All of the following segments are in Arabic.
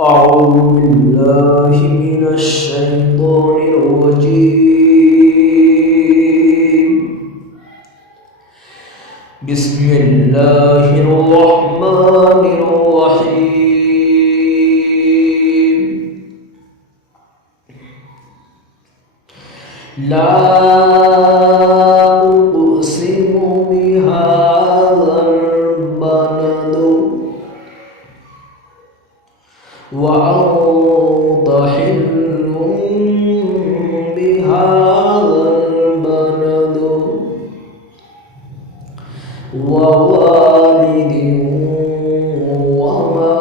أعوذ بالله من الشيطان الرجيم. بسم الله الرحمن الرحيم. لا أقسم بهذا البلد وأنت حل بهذا البلد ووالد وما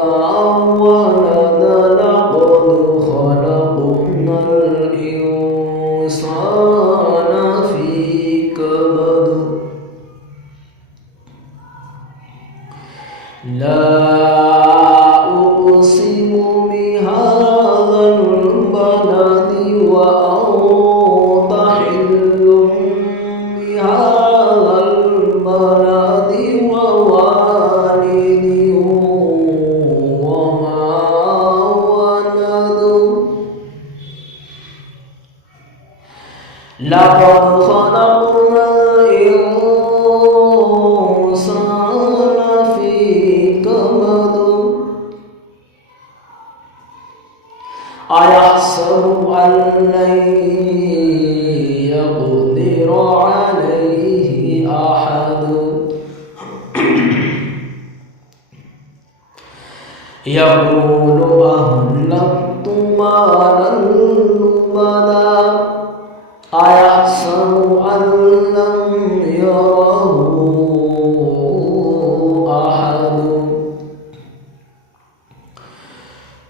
ولد لقد خلقنا الإنسان في كبد. لا أقسم بهذا البلد وأنت حل بهذا البلد ووالد وما ولد لقد خلقنا الإنسان في كبد. أيحسب أن لن يقدر عليه أحد يقول أهلكت مالا لبدا أيحسب أن لم يره أحد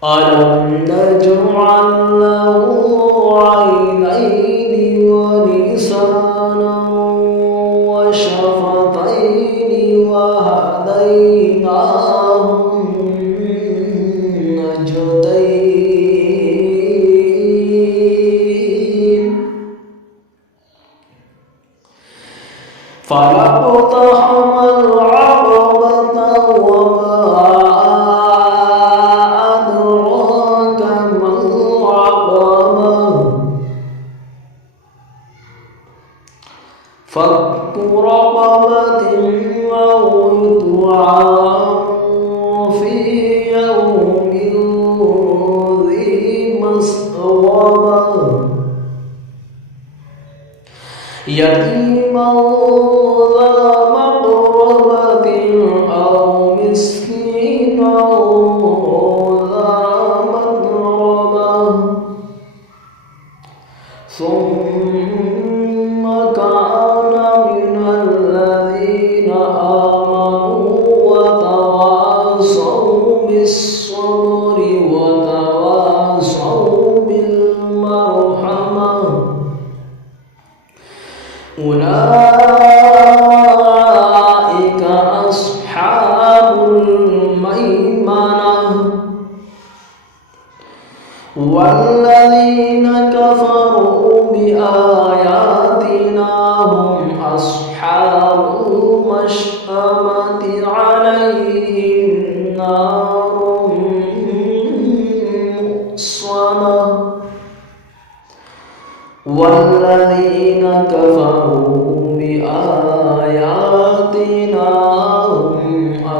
ألم نجعل له عينين ولسانا وشفتين وهديناه النجدين فلاقتحم العقبة وما أدراك ما العقبة فك رقبة أو إطعام في يوم ذي مسغبة يتيما ذا مقربة أو مسكينا ذا متربة ثم كان من الذين آمنوا وتواصوا بالصبر وتواصوا بالمرحمة أولئك أصحاب الميمنة. والذين كفروا بآياتنا هم أصحاب المشأمة عليهم نار مؤصدة. والذين كفروا بآياتنا هم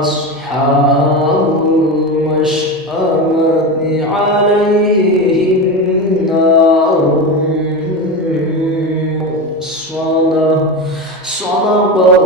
أصحاب المشأمة عليهم نار مؤصدة. صدق